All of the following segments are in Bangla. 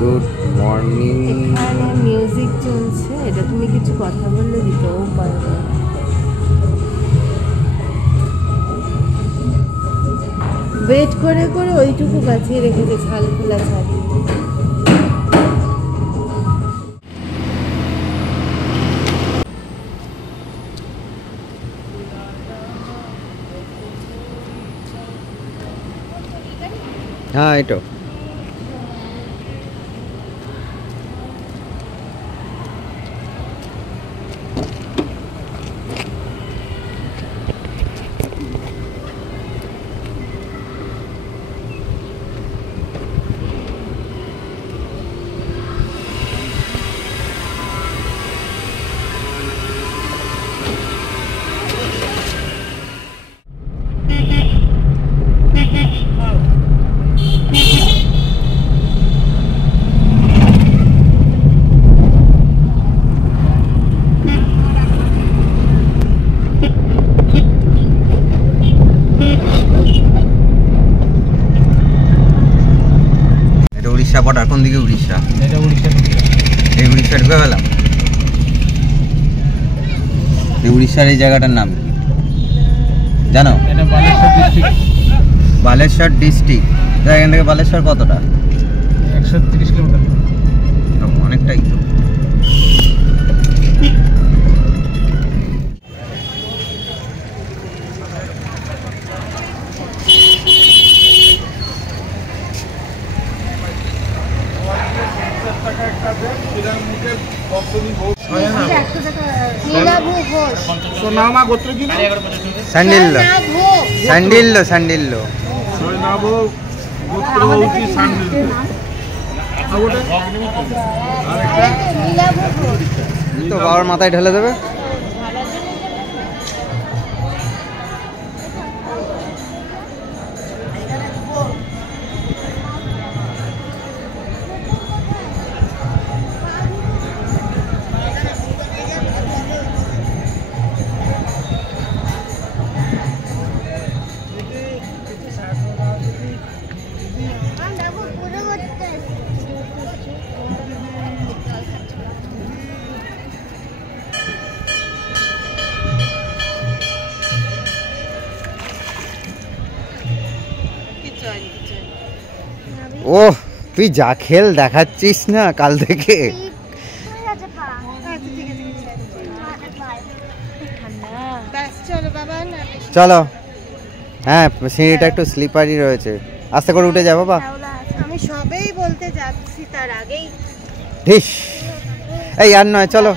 Good morning. এখানে মিউজিক চলছে, এটা তুমি কিছু কথা বললে দিতেও পারবে। ওয়েট করে করে ওইটুকু বাঁচিয়ে রেখেছে ছাল খোলা ছাড়ি। হ্যাঁ এটা উড়িষ্যা বর্ডার। কোন দিকে উড়িষ্যা? এটা উড়িষ্যা। এই উড়িষ্যা ঢুকে গেলাম। এই উড়িষ্যার এই জায়গাটার নাম কি জানো? এটা বালেশ্বর ডিস্ট্রিক্ট। বালেশ্বর ডিস্ট্রিক্ট। এখান থেকে বালেশ্বর কতটা? 130 কিলোমিটার। অনেকটাই তো। স্যান্ডিল্য স্যান্ডিল্য স্যান্ডিল্য তো বাবার মাথায় ঢেলে দেবে। ওহ তুই যা খেল দেখাচ্ছিস না কাল থেকে। চলো। হ্যাঁ সিঁড়িটা একটু স্লিপারি রয়েছে, আস্তে করে উঠে যা বাবা। আমি সবেই বলতে যাচ্ছি তার আগেই ঢিস। এই আর নয়, চলো।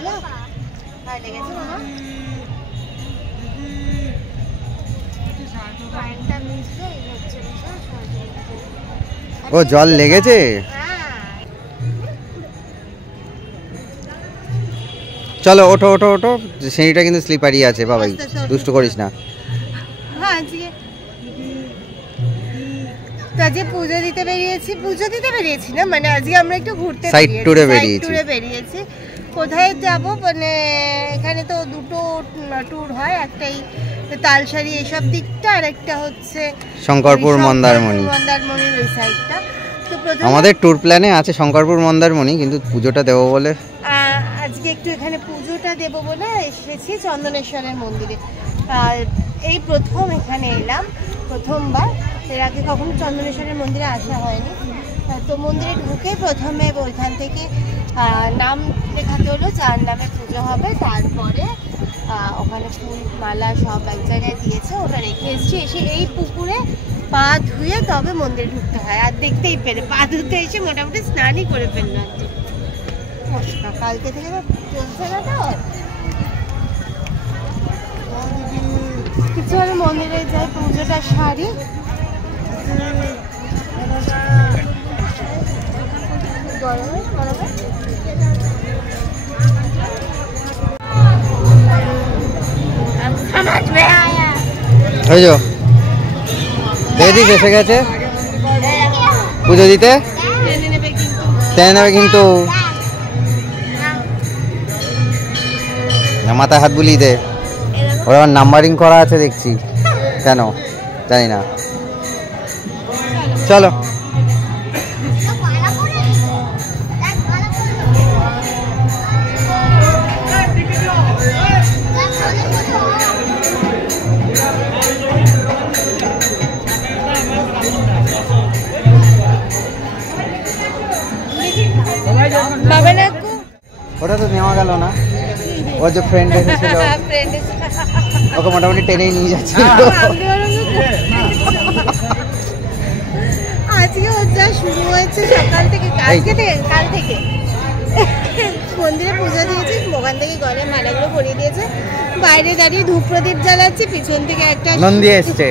ও জল লেগেছে। চলো ওঠো ওঠো ওঠো, সিঁড়িটা কিন্তু স্লিপারি আছে বাবাই, দুষ্টু করিস না। আজকে পুজো দিতে বেরিয়েছি না, মানে আজকে আমরা একটু ঘুরতে সাইড ট্যুরে বেরিয়েছি। কোথায় যাব মানে এখানে তো দুটো ট্যুর হয়, একটাই তালসারি এইসব দিকটা, আর একটা হচ্ছে শঙ্করপুর মন্দারমণির ওই সাইডটা। তো আমাদের ট্যুর প্ল্যানে আছে শঙ্করপুর মন্দারমণি, কিন্তু পুজোটা দেবো বলে আজকে একটু এখানে পুজোটা দেবো বলে এসেছি চন্দনেশ্বরের মন্দিরে। আর এই প্রথম এখানে এলাম, প্রথমবার। এর আগে কখনো চন্দনেশ্বরের মন্দিরে আসা হয়নি। তো মন্দিরে ঢুকে প্রথমে ওইখান থেকে নাম লেখাতে হলো, যার নামে পুজো হবে। তারপরে ওখানে ফুল মালা সব এক জায়গায় দিয়েছে, ওটা রেখে এসেছি। এসে এই পুকুরে পা ধুয়ে তবে মন্দিরে ঢুকতে হয়। আর দেখতেই পেলে পা ধুতে এসে মোটামুটি স্নানই করে ফেললাম। কালকে থেকে তো চলছে না, তো কিছু হলে মন্দিরে যাই, পুজোটা সারি। গরমে বুঝো দিদি এসে গেছে পুজো দিতে, টেনে নেবে কিন্তু। টেনে নেবে কিন্তু। মাথায় হাত বুলিয়ে দে। ওর আবার নাম্বারিং করা আছে দেখছি, কেন জানি না। চলো বাবা নাকু ওটা তো নেওয়া গেল না, ওর যে ফ্রেন্ড এসেছিল ফ্রেন্ড ওকে মোটামুটি টেনেই নিয়ে যাচ্ছে। আজকে ওর যা শুরু হয়েছে সকাল থেকে, কাল থেকে মন্দিরে পুজো দিয়েছি, ওখান থেকে ঘরে মালাগুলো পরিয়ে দিয়েছে, বাইরে দাঁড়িয়ে ধূপ প্রদীপ জ্বালাচ্ছে, পিছন থেকে একটা নন্দী এসছে,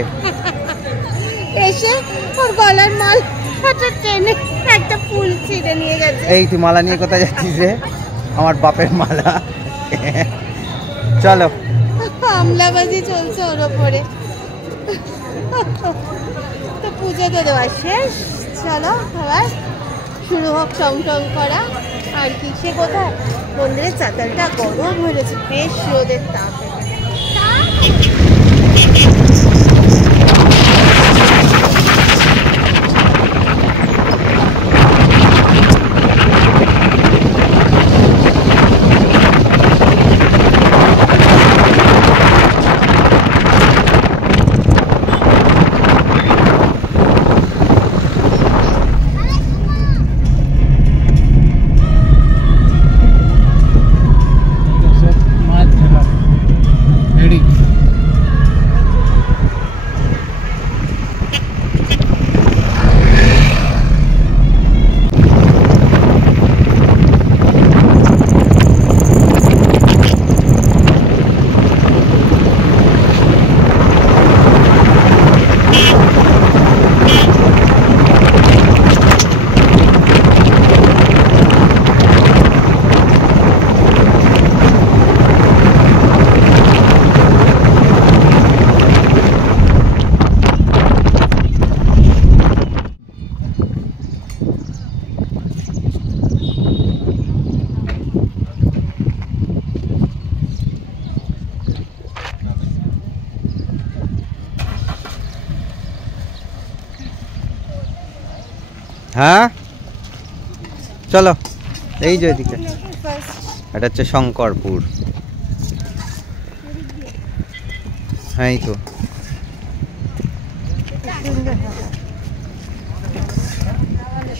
এসে ওর গলার মাল টেনে একটা ফুল ছিঁড়ে নিয়ে গেছে। এই তুই মালা নিয়ে কোথায় যাচ্ছিস রে? আমার বাপের মালা। চলো হামলাবাজি চলছে ওর ওপরে। তো পুজো তো দেওয়া শেষ, চলো আবার শুরু হোক টং টং করা। আর কি সে কোথায় মন্দিরের চাতালটা গরম হয়েছে, বেশ রোদের তাপে। মাছ ধরা রেডি। হ্যাঁ চলো, এই যে এদিকে এটা হচ্ছে শঙ্করপুর। হ্যাঁ এই তো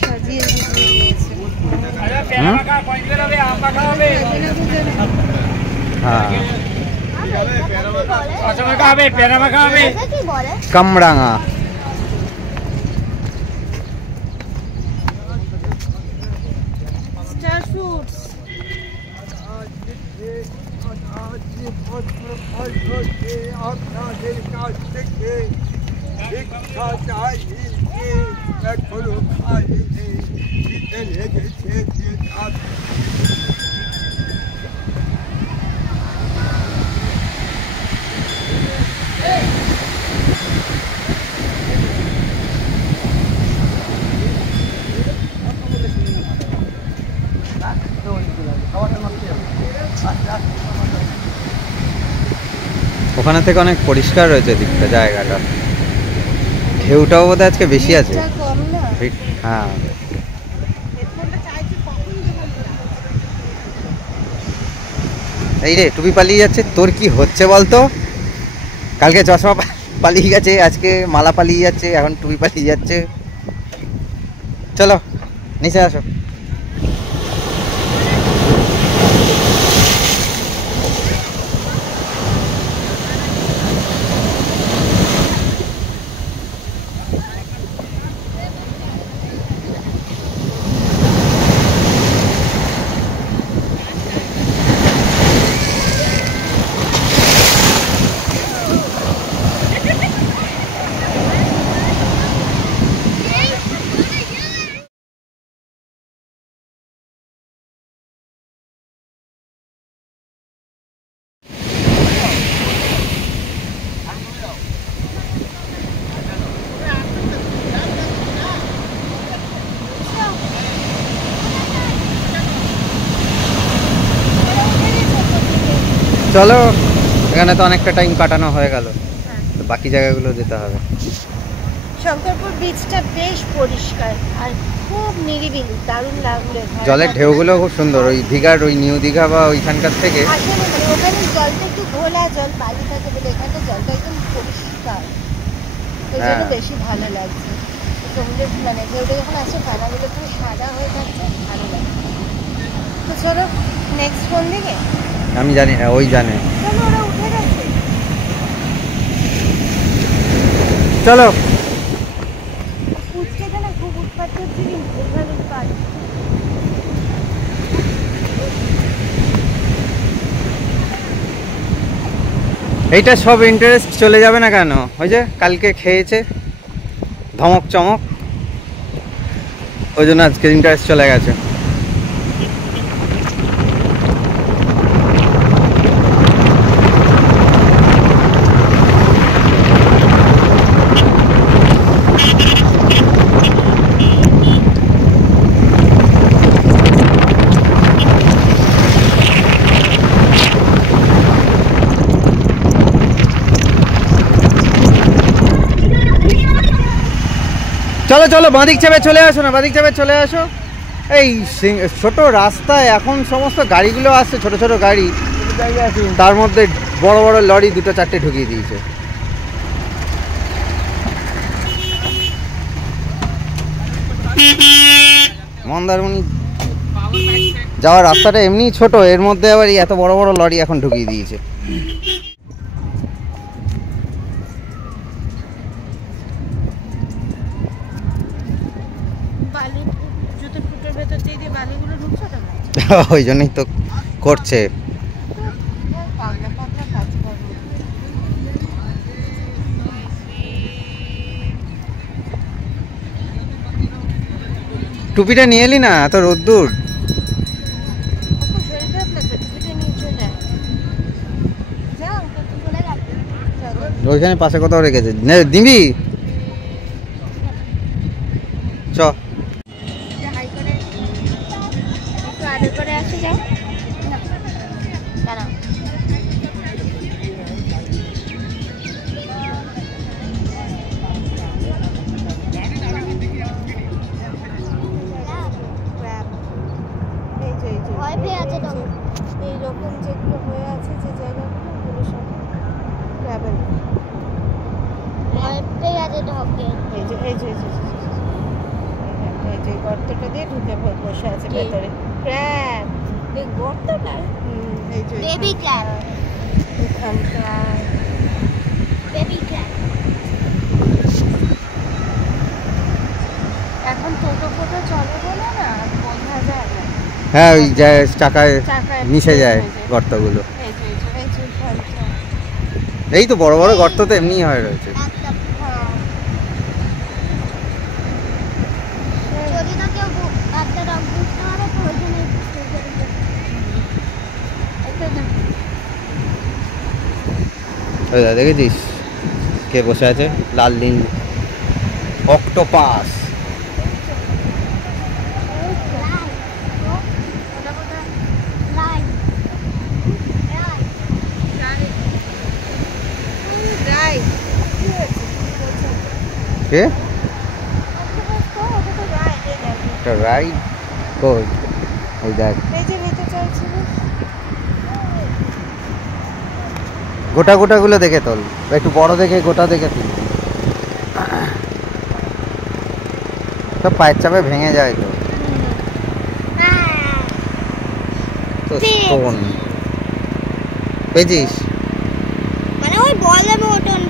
সাজিয়ে দিয়েছে। হ্যাঁ কামরাঙা। স্টার ফ্রুটস আপনাদের কাছ থেকে শিক্ষা চাইছি, এখনো খাইনি, দিতে লেগেছে যে ওখানে থেকে অনেক পরিষ্কার রয়েছে দিকটা, জায়গাটা। ঢেউটাও বোধহয় আজকে বেশি আছে। কম না। হ্যাঁ এই রে টুপি পালিয়ে যাচ্ছে, তোর কি হচ্ছে বলতো? কালকে চশমা পালিয়ে গেছে, আজকে মালা পালিয়ে যাচ্ছে, এখন টুপি পালিয়ে যাচ্ছে। চলো নিচে আসো। চলো, এখানে তো অনেকটা টাইম কাটানো হয়ে গেল, হ্যাঁ। তো বাকি জায়গাগুলো যেতে হবে। শঙ্করপুর বিচটা বেশ পরিষ্কার আর খুব নিরিবিলি, দারুণ লাগলো এখানে। জলের ঢেউগুলো খুব সুন্দর, ওই দীঘার ওই নিউ দীঘা বা ওইখানকার থেকে। আসলে মানে ওখানে জলটা একটু ঘোলা জল, বালি থাকে বলে এখানে জলটা একদম পরিষ্কার, ওই জন্য হ্যাঁ। বেশি ভালো লাগছে। সমুদ্রের মানে ঢেউটা যখন আসছে পানাগুলো পুরো সাদা হয়ে থাকছে, ভালো লাগছে। তো চলো নেক্সট কোন দিকে? আমি জানি না, ওই জানে। চলো, ওরা উঠে গেছে। চলো। পুচকেটা না খুব উৎপাত করছে, কিন্তু এখানে উৎপাত। এইটা সব ইন্টারেস্ট চলে যাবে না কেন? ওই যে কালকে খেয়েছে ধমক চমক, ওই জন্য আজকে ইন্টারেস্ট চলে গেছে। চলো চলো, বাঁদিক চাপে চলে আসো না, বাঁদিক চাপে চলে আসো। এই ছোট রাস্তায় এখন সমস্ত গাড়িগুলো আসছে, ছোট ছোট গাড়ি, তার মধ্যে বড় বড় লরি দুটো চারটে ঢুকিয়ে দিয়েছে। মন্দারমণি যাওয়ার রাস্তাটা এমনি ছোট, এর মধ্যে আবার এই এত বড় বড় লরি এখন ঢুকিয়ে দিয়েছে। বালি জুতোর ফুটোর ভেতর দিয়ে বালিগুলো ঢুকছো কেন? ওই জন্যই তো করছে। পাগলা পাগলা কাজ করবে। টুপিটা নিয়ে এলি না, এত রোদ্দুর। খুব শরীর খারাপ লাগবে, টুপিটা নিয়ে চলে আয়। যাও, তো চলে যাবে। চলো। ওইখানে পাশে কোথাও রেখেছে, দিবি চ। হাই করে একটু আদর করে আসে, যাও না দাঁড়াও। এইরকম যেগুলো হয়ে আছে, যে জায়গাগুলো, ওগুলো সব ট্রাভেল। এই যে এই যে এই যে গর্তটা দিয়ে ঢুকে বসে আছে ভেতরে ক্র্যাব। এই গর্তটা এই যে বেবি ক্র্যাব, এখানটায় বেবি ক্র্যাব। এখন টোটো ফোটো চলে বলে না বোঝা যায় না। হ্যাঁ, ওই চাকায় চাকায় মিশে যায় হয়ে যায়। গর্তগুলো। এই যে এই যে এখানটা। এই তো বড় বড় গর্ত তো এমনিই হয়ে রয়েছে। হ্যাঁ। যদি না কেউ একটা রং বুঝতে পারে তো ওই জন্য বুঝতে পারবে। একটা না। ওই দা দেখেছিস কে বসে আছে, লাল নীল অক্টোপাস। ওটা বোধহয় লাইন রাইট। কি হয়েছে? কে ওটা তো রাইট। এই দেখো। একটা রাইড কই, ওই দেখ এই যে ভেতর চলছিল। গোটা গোটাগুলো দেখে তোল, একটু বড় দেখে গোটা দেখে তুল, সব পায়ের চাপে ভেঙে যায় তো। তো স্টোন পেয়েছিস? মানে ওই বলের মতন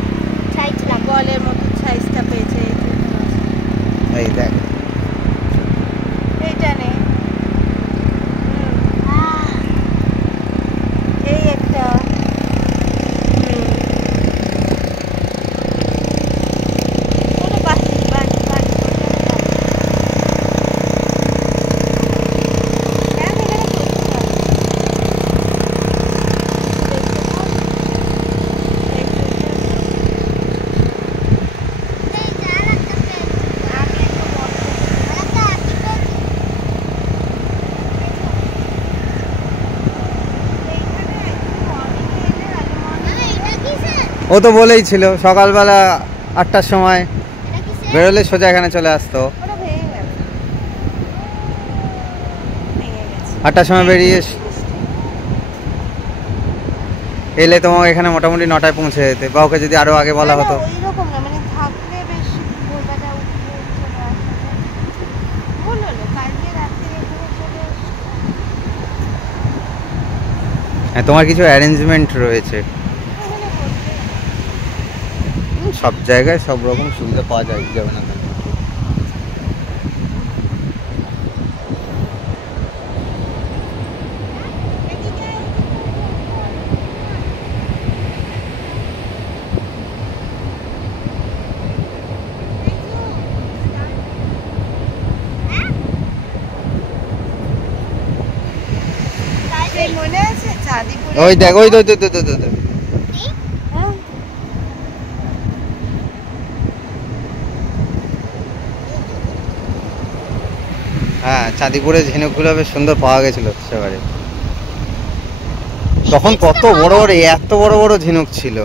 চাইছিলাম। বলের মতো সাইজটা পেয়েছে। এই দেখ এইটা নে। এই একটা। ওটা বাড়ি বাড়ি বাড়ি। হ্যাঁ, এখানে করছিলাম। দেখতে পাচ্ছ? ও তো বলেই ছিল সকালবেলা 8টার সময় এটা কি সে? বেরোলে সোজা এখানে চলে আসতো। ওটা ভেঙে গেছে। ভেঙে গেছে। 8টার সময় বেরিয়ে এলে তোমার এখানে মোটামুটি 9টায় পৌঁছে যেতে, বা ওকে যদি আরো আগে বলা না, না, হতো। ওইরকম না, মানে থাকলে বেশ ভোরবেলা উঠে চলে আসা যায়। ভুল হলো, কালকে রাত্রে এখানে চলে এসে হ্যাঁ, তোমার কিছু অ্যারেঞ্জমেন্ট রয়েছে। এখানে বসে সব জায়গায় সব রকম সুবিধা পাওয়া যায়, যাবে না কেন? সেই মনে আছে চাঁদিপুরে? ওই দেখ, ওই তো তো তো তো তো। হ্যাঁ, হ্যাঁ, চাঁদিপুরে ঝিনুকগুলো বেশ সুন্দর পাওয়া গেছিল সেবারে। তখন কত বড় বড়, এত বড় বড় ঝিনুক ছিল।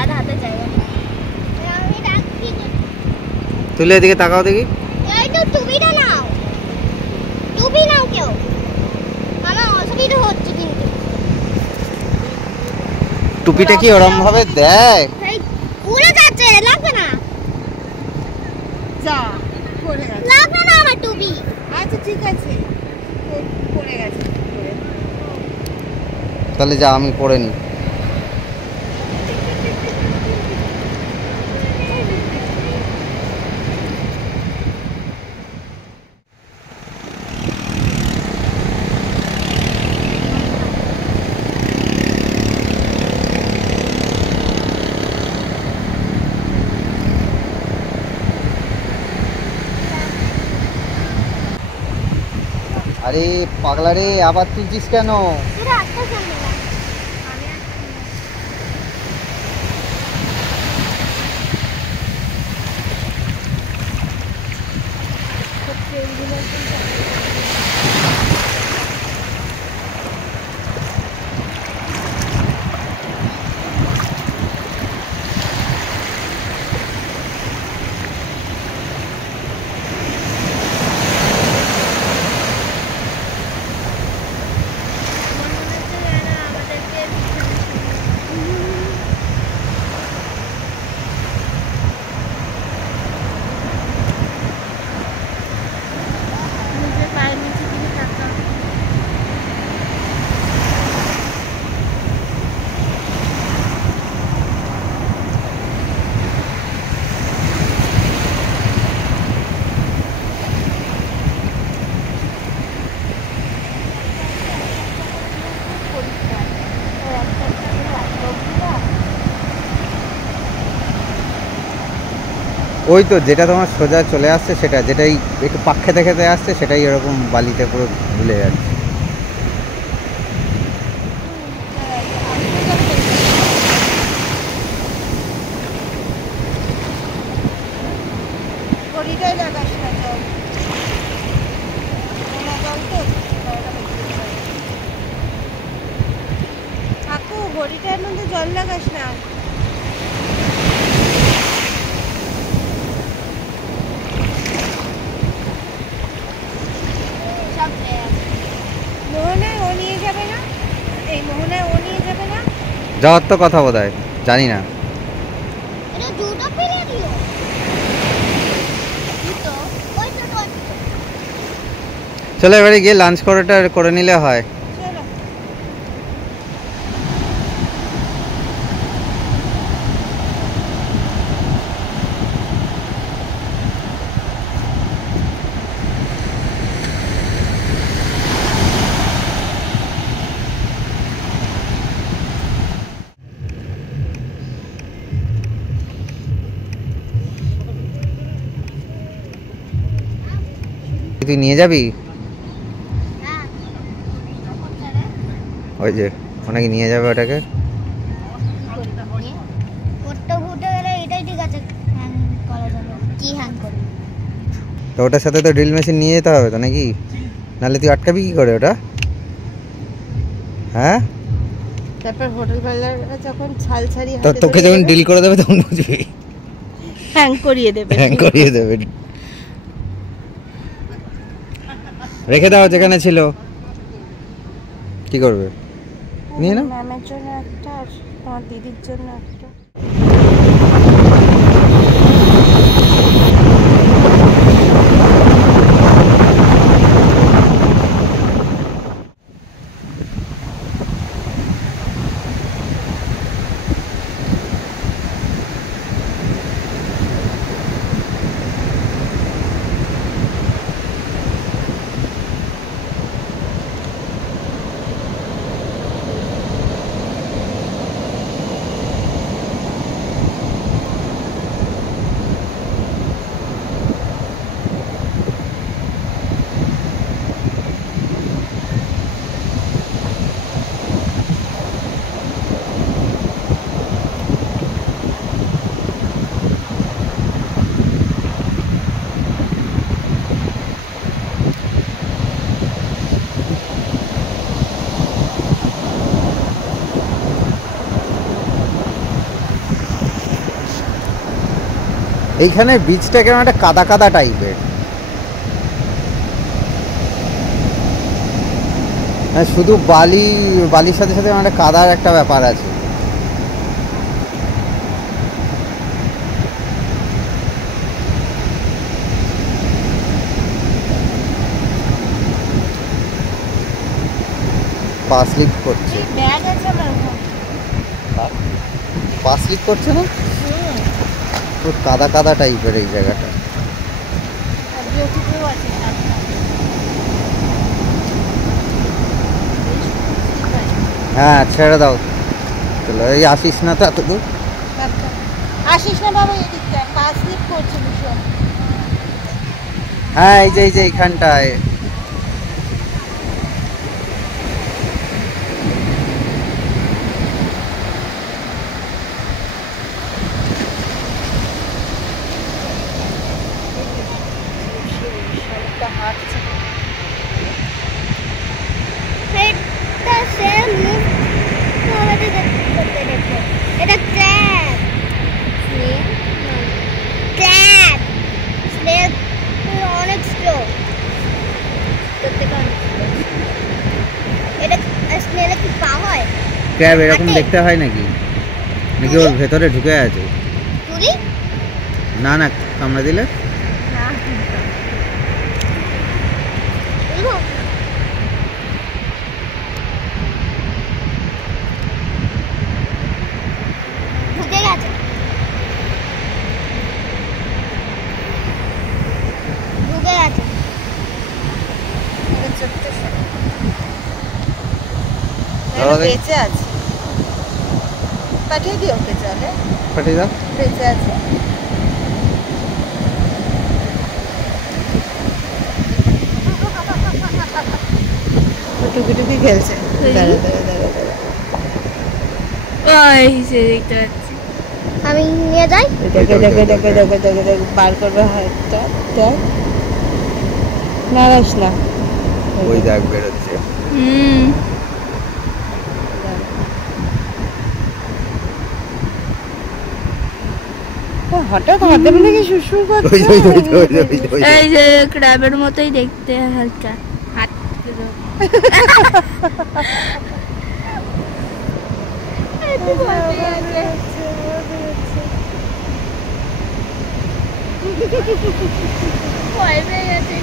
আর হাতে জায়গা নেই। আমি রাখছি তো। তুলে এদিকে তাকাও দেখি। এই তো টুপিটা নাও। টুপি নাও কেউ। আমার অসুবিধা হচ্ছে কিন্তু। টুপিটা কি ওরম ভাবে দেয়? এই উড়ে যাচ্ছে, লাগবে না। যা পড়ে গেছে। লাগবে না আমার টুপি। আচ্ছা ঠিক আছে, পড়ে গেছে। তাহলে যা, আমি পরে নি। আরে পাগলা রে, আবার তুলছিস কেন? পুরো আটটা সামনে না। নিজের পায়ের নিচে দিকে তাকাও। ওই তো যেটা তোমার সোজা চলে আসছে, সেটা যেটাই একটু পাক খেতে খেতে আসছে, সেটাই এরকম বালিতে পুরো ভুলে যাচ্ছে। ঘড়িটাই লাগাস না, জল নোনা জল তো জলটা বেশি যায়। কাকু ঘড়িটার মধ্যে জল লাগাস না। সব লেয়া। মোহনায় ও নিয়ে যাবে না, এই মোহনায় ও নিয়ে যাবে না। যাওয়ার তো কথা বোধ হয়, জানি না। এটা জুতো ফেলে দিও। জুতো ওই তো তোর। চলো এবারে গিয়ে লাঞ্চ করে নিলে হয়। চলো তুই নিয়ে যাবি? হ্যাঁ ওই যে ওনাকে নিয়ে যাবে ওটাকে। ওটা ফুটে গেলে এটাই ঠিক আছে, হ্যাং করা যাবে। কি হ্যাং করবে? তো ওটার সাথে তো ড্রিল মেশিন নিয়ে যেতে হবে তো নাকি? নাহলে তুই আটকাবি কি করে ওটা? হ্যাঁ, তারপর হোটেলওয়ালারা যখন ছাল ছাড়িয়ে তো তোকে যখন ডিল করে দেবে তখন বুঝবি, হ্যাং করিয়ে দেবে। হ্যাং করিয়ে দেবে। রেখে দাও যেখানে ছিল। কি করবে? নিয়ে নাও। ম্যামের জন্য একটা আর তোমার দিদির জন্য একটা। এইখানে বীজটা কেমন একটা কাদা কাদা টাইপের। হ্যাঁ, শুধু বালির সাথে সাথে একটা কাদার একটা ব্যাপার আছে। পা স্লিপ করছে। ব্যাগ আছে আমার ওখানে। পা স্লিপ করছে না? পুরো কাদা কাদা টাইপের এই জায়গাটা। আর বিউটিফুল আছে সামনে। হ্যাঁ, ছেড়ে দাও। চলো, এই আসিস না তো এতদূর। আসিস না বাবা, এদিকটা পা স্লিপ করছে ভীষণ। হ্যাঁ, এই যে এইখানটায়। এটা সেম মুভ করতে দেখো। এটা ক্র্যাব। ক্র্যাব স্নেক অনেক স্লো। এটা স্নেলে কি পা হয়? ক্র্যাব এরকম হাঁটে? দেখতে হয় নাকি? নাকি ওর ভেতরে ঢুকে আছে? তুলি না না, কামড়ে দিলে? তুলবো? ঢুকে গেছে। ঢুকে গেছে। এটা ছোট্ট সব। বাবা দেখ। বেঁচে আছে। পাঠিয়ে দিও ওকে জলে। পাঠিয়ে দাও। বেঁচে আছে। ও টুকি টুকি খেলছে। দাঁড়া দাঁড়া দাঁড়া দাঁড়া। ওই যে দেখতে পাচ্ছি। আমি নিয়ে যাই। দেখো দেখো দেখো দেখো দেখো দেখো বার করবে হাতটা। দেখ, নারাস না। ওই দেখ বেরোচ্ছে। হুম হঠাৎ হাতে মনে কি শুশুর করছে। এই যে ক্র্যাবের মতোই দেখতে হালকা হাত ভয় পেয়ে গেছে।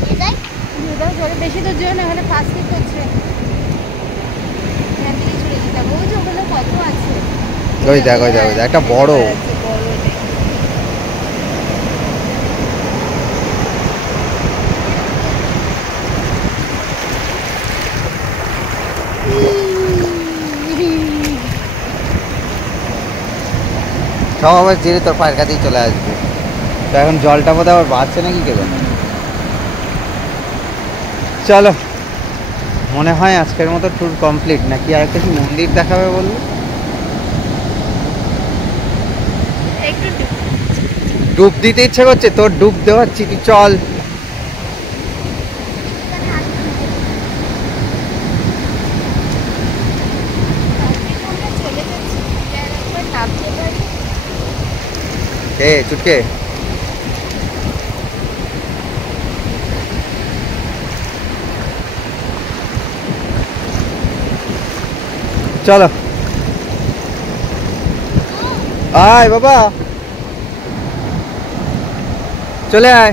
নিয়ে যাই। জলে বেশি তো যেও না, এখানে পাঁচ মিনিট করছে। এখান থেকে ছুড়ে দিতে হবে। ওই যে ওগুলো কত আছে। ওই দেখ ওই দেখ ওই দেখ, একটা বড়। বড় নেই। সব আবার ধীরে তোর পায়ের কাছেই চলে আসবে। তো এখন জলটা বোধহয় আবার বাড়ছে নাকি কে জানে। চলো, মনে হয় আজকের মতো ট্যুর কমপ্লিট, নাকি আরেকটা কি মন্দির দেখাবে বললো? একটু ডুব দিতে ইচ্ছে করছে তোর, ডুব দেওয়াচ্ছি, তুই চল। চলে যাচ্ছি, একবার নামতে পারি। চুটকে, চলো আয় বাবা, চলে আয়।